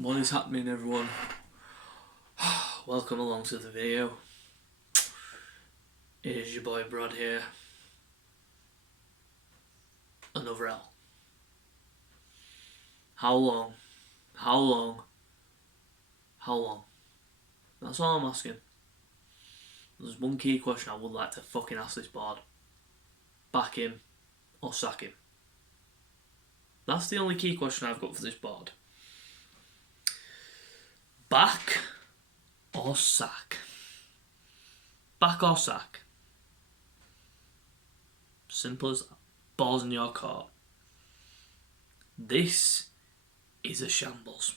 What is happening, everyone? Welcome along to the video. It is your boy Brad here. Another L. How long? How long? How long? That's all I'm asking. There's one key question I would like to fucking ask this board. Back him or sack him? That's the only key question I've got for this board. Back or sack? Back or sack? Simple as that. Balls in your court. This is a shambles.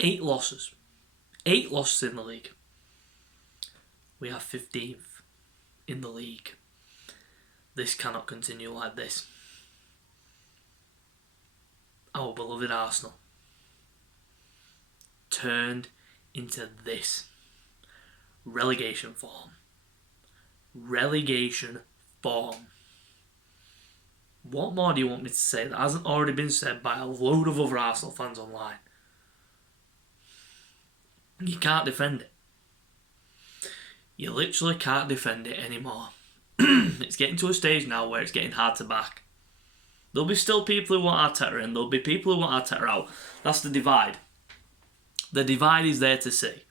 8 losses. 8 losses in the league. We are 15th in the league. This cannot continue like this. Our beloved Arsenal turned into this. Relegation form. Relegation form. What more do you want me to say that hasn't already been said by a load of other Arsenal fans online? You can't defend it. You literally can't defend it anymore. It's getting to a stage now where it's getting hard to back. There'll be still people who want Arteta in, there'll be people who want Arteta out. That's the divide. The divide is there to see.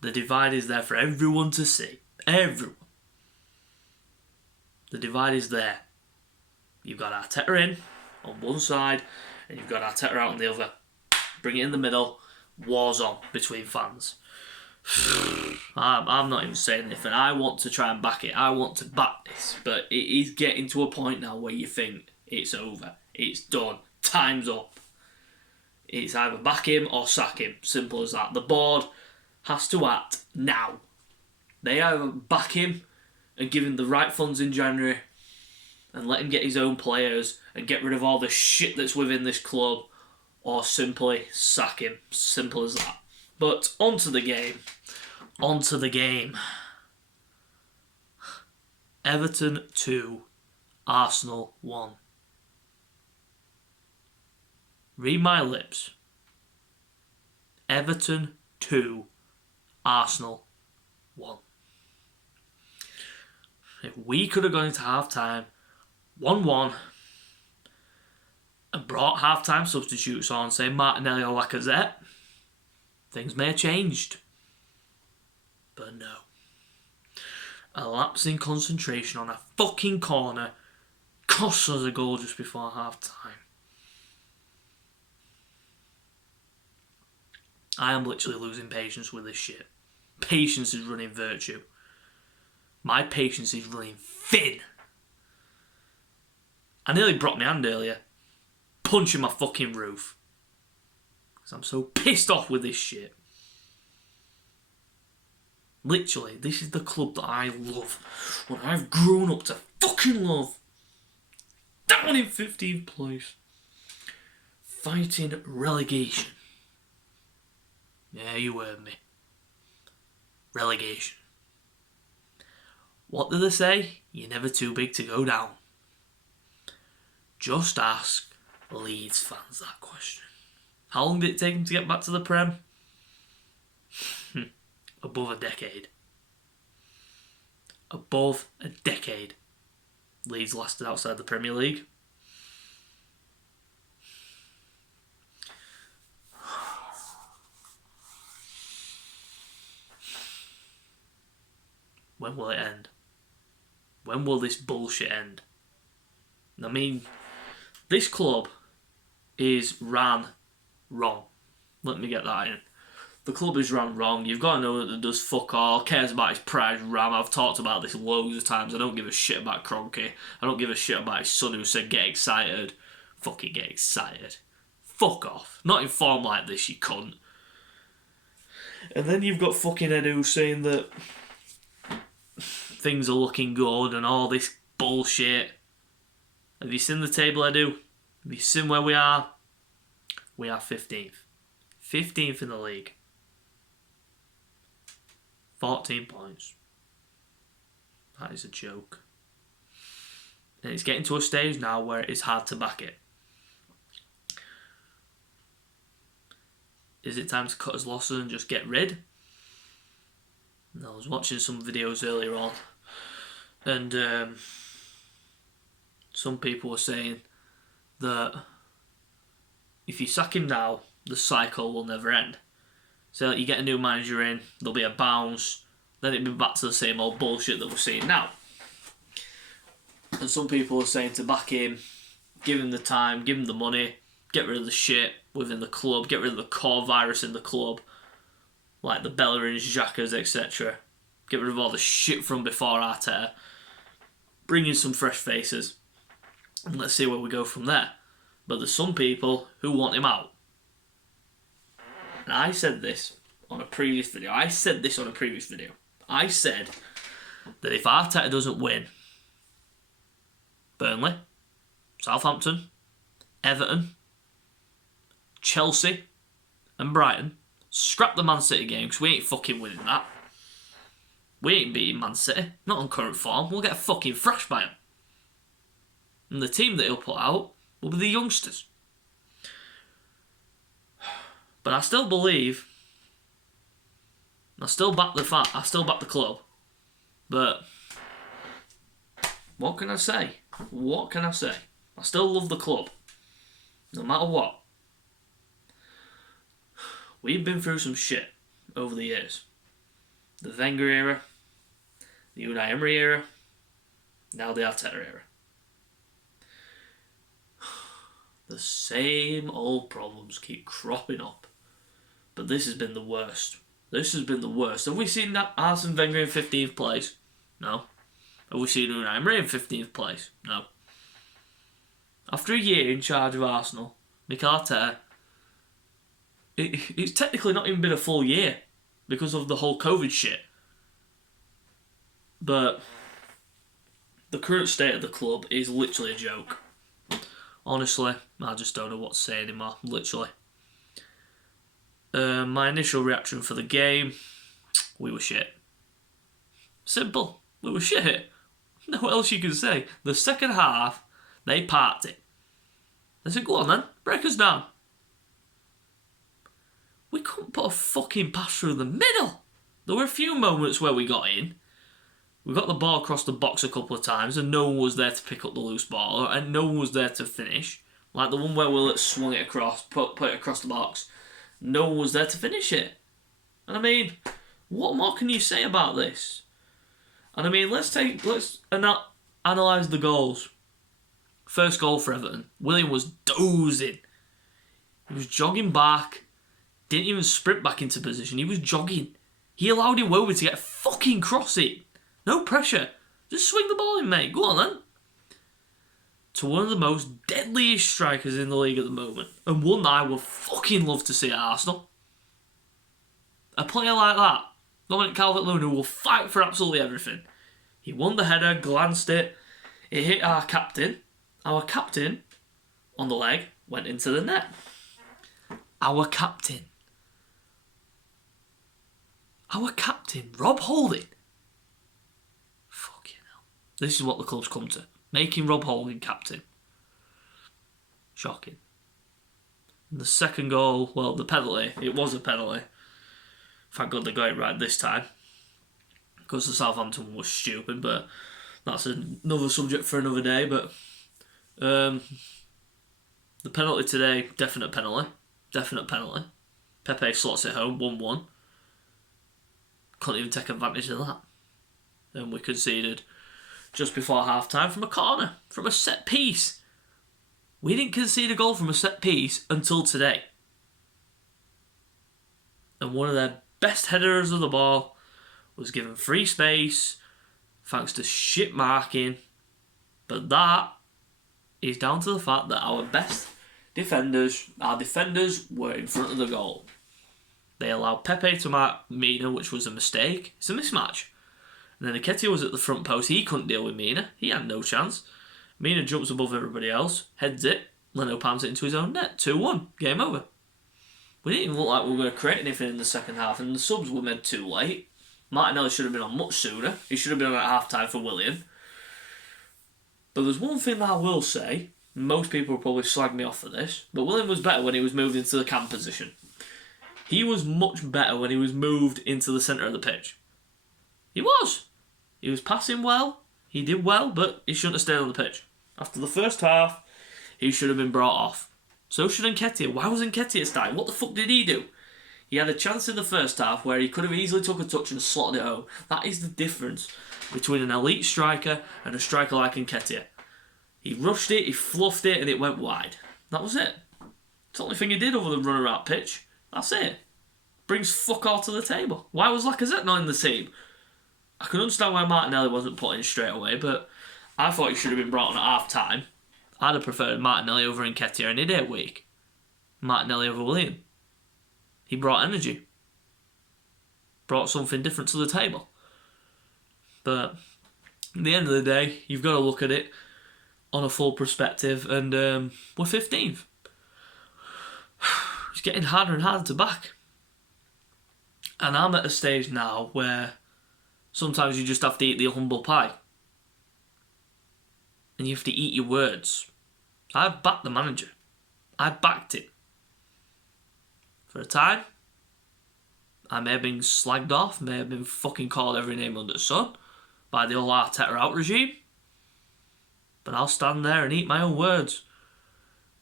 The divide is there for everyone to see. Everyone. The divide is there. You've got Arteta in on one side, and you've got Arteta out on the other. Bring it in the middle. Wars on between fans. I'm not even saying anything. I want to try and back it. I want to back this. But it is getting to a point now where you think it's over. It's done. Time's up. It's either back him or sack him. Simple as that. The board has to act now. They either back him and give him the right funds in January and let him get his own players and get rid of all the shit that's within this club, or simply sack him. Simple as that. But onto the game. Onto the game. Everton 2, Arsenal 1. Read my lips. Everton 2, Arsenal 1. If we could have gone into half-time 1-1 and brought half-time substitutes on, say Martinelli or Lacazette, things may have changed. But no. A lapse in concentration on a fucking corner cost us a goal just before half-time. I am literally losing patience with this shit. Patience is running virtue. My patience is running thin. I nearly broke my hand earlier, punching my fucking roof. Because I'm so pissed off with this shit. Literally, this is the club that I love. What I've grown up to fucking love. Down in 15th place. Fighting relegation. Yeah, you heard me. Relegation. What do they say? You're never too big to go down. Just ask Leeds fans that question. How long did it take them to get back to the Prem? Above a decade. Above a decade. Leeds lasted outside the Premier League. When will it end? When will this bullshit end? I mean, this club is ran wrong. Let me get that in. The club is ran wrong. You've got to know that it does fuck all. Cares about his prize ram. I've talked about this loads of times. I don't give a shit about Kroenke. I don't give a shit about his son who said get excited. Fucking get excited. Fuck off. Not in form like this, you cunt. And then you've got fucking Edu saying that things are looking good and all this bullshit. Have you seen the table, Edu? Have you seen where we are? We are 15th. 15th in the league. 14 points. That is a joke. And it's getting to a stage now where it's hard to back it. Is it time to cut his losses and just get rid? And I was watching some videos earlier on, and some people were saying that if you sack him now, the cycle will never end. So you get a new manager in, there'll be a bounce, then it'll be back to the same old bullshit that we're seeing now. And some people are saying to back him, give him the time, give him the money, get rid of the shit within the club, get rid of the core virus in the club, like the Bellerins, Xhakas, etc. Get rid of all the shit from before Arteta, bring in some fresh faces, and let's see where we go from there. But there's some people who want him out. And I said this on a previous video. I said that if Arteta doesn't win Burnley, Southampton, Everton, Chelsea and Brighton, scrap the Man City game because we ain't fucking winning that. We ain't beating Man City, not on current form. We'll get fucking thrashed by them. And the team that he'll put out will be the youngsters. But I still believe, I still back the club. But what can I say? I still love the club, no matter what. We've been through some shit over the years. The Wenger era, the Unai Emery era, now the Arteta era. The same old problems keep cropping up. But this has been the worst. Have we seen that Arsene Wenger in 15th place? No. Have we seen Unai Emery in 15th place? No. After a year in charge of Arsenal, Mikel Arteta, it's technically not even been a full year because of the whole COVID shit. But the current state of the club is literally a joke. Honestly, I just don't know what to say anymore, literally. My initial reaction for the game, we were shit. Simple, we were shit. No else you can say. The second half, they parked it. They said, go on then, break us down. We couldn't put a fucking pass through the middle. There were a few moments where we got in. We got the ball across the box a couple of times and no one was there to pick up the loose ball and no one was there to finish. Like the one where Willett swung it across, put it across the box. No one was there to finish it. And I mean, what more can you say about this? And I mean, let's analyse the goals. First goal for Everton. William was dozing. He was jogging back. Didn't even sprint back into position. He was jogging. He allowed Iwobi to get a fucking cross in. No pressure. Just swing the ball in, mate. Go on then. To one of the most deadliest strikers in the league at the moment. And one that I would fucking love to see at Arsenal. A player like that, Dominic Calvert-Lewin, who will fight for absolutely everything. He won the header, glanced it. It hit our captain. Our captain, on the leg, went into the net. Our captain, Rob Holding. Fucking hell. This is what the club's come to. Making Rob Holding captain. Shocking. And the second goal, well, the penalty, it was a penalty. Thank God they got it right this time. Because the Southampton was stupid, but that's another subject for another day. But the penalty today, definite penalty. Pepe slots it home, 1-1. Couldn't even take advantage of that. And we conceded just before half-time from a corner, from a set piece. We didn't concede a goal from a set piece until today. And one of their best headers of the ball was given free space thanks to shit marking. But that is down to the fact that our defenders were in front of the goal. They allowed Pepe to mark Mina, which was a mistake. It's a mismatch. And then Nketiah was at the front post. He couldn't deal with Mina. He had no chance. Mina jumps above everybody else, heads it. Leno palms it into his own net. 2-1. Game over. We didn't even look like we were going to create anything in the second half, and the subs were made too late. Martinelli should have been on much sooner. He should have been on at half-time for William. But there's one thing that I will say. Most people will probably slag me off for this, but William was better when he was moved into the cam position. He was much better when he was moved into the centre of the pitch. He was. He was passing well. He did well, but he shouldn't have stayed on the pitch. After the first half, he should have been brought off. So should Nketiah. Why was Nketiah starting? What the fuck did he do? He had a chance in the first half where he could have easily took a touch and slotted it home. That is the difference between an elite striker and a striker like Nketiah. He rushed it, he fluffed it, and it went wide. That was it. It's the only thing he did over the run-around pitch. That's it. Brings fuck all to the table. Why was Lacazette not in the team? I can understand why Martinelli wasn't put in straight away, but I thought he should have been brought on at half-time. I'd have preferred Martinelli over Nketiah any day week. Martinelli over Willian. He brought energy. Brought something different to the table. But at the end of the day, you've got to look at it on a full perspective, and we're 15th. It's getting harder and harder to back. And I'm at a stage now where sometimes you just have to eat the humble pie. And you have to eat your words. I backed the manager. I backed it. For a time, I may have been slagged off, may have been fucking called every name under the sun by the old Arteta out regime. But I'll stand there and eat my own words.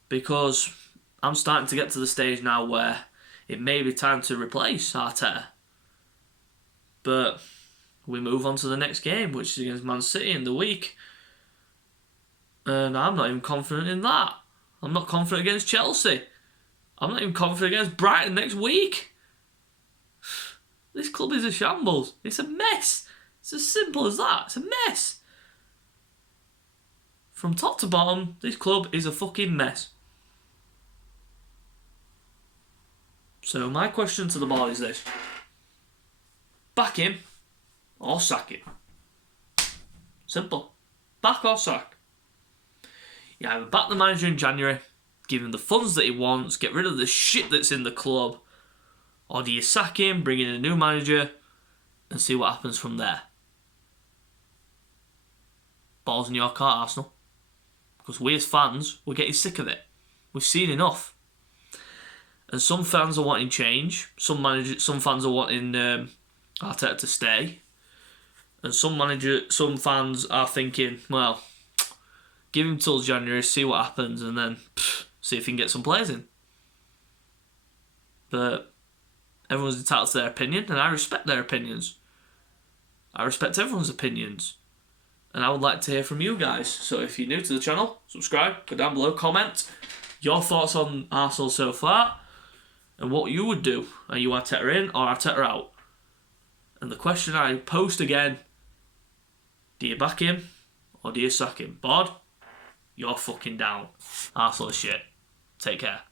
Because I'm starting to get to the stage now where it may be time to replace Arteta. But we move on to the next game, which is against Man City in the week. And I'm not even confident in that. I'm not confident against Chelsea. I'm not even confident against Brighton next week. This club is a shambles. It's a mess. It's as simple as that. It's a mess. From top to bottom, this club is a fucking mess. So my question to the board is this. Back him or sack him. Simple. Back or sack. You either back the manager in January, give him the funds that he wants, get rid of the shit that's in the club, or do you sack him, bring in a new manager, and see what happens from there? Balls in your court, Arsenal. Because we as fans, we're getting sick of it. We've seen enough. And some fans are wanting change. Some fans are wanting Arteta to stay. And some fans are thinking, well, give him till January, see what happens, and then see if he can get some players in. But everyone's entitled to their opinion, and I respect their opinions. I respect everyone's opinions. And I would like to hear from you guys. So if you're new to the channel, subscribe, go down below, comment your thoughts on Arsenal so far, and what you would do. Are you Arteta in or Arteta out? And the question I post again, do you back him or do you sack him? Bod, you're fucking down. Arsenal is shit. Take care.